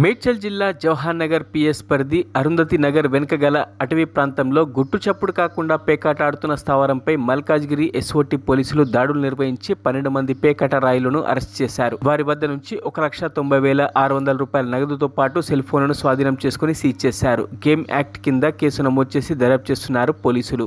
మేడ్చల్ జిల్లా జవహర్ నగర్ పిఎస్ పరిధి అరుంధతి నగర్ వెనుక గల అటవీ ప్రాంతంలో గుట్టు చప్పుడు కాకుండా పేకాట ఆడుతున్న స్థావరంపై మల్కాజ్గిరి ఎస్ఓటి పోలీసులు దాడులు నిర్వహించి 12 మంది పేకాట రాయులను అరెస్ట్ చేశారు. వారి వద్ద నుంచి 1,90,600 రూపాయల నగదుతో పాటు సెల్ ఫోన్లను స్వాధీనం చేసుకుని సీజ్ చేశారు. గేమ్ యాక్ట్ కింద కేసు నమోదు చేసి దర్యాప్తు చేస్తున్నారు పోలీసులు.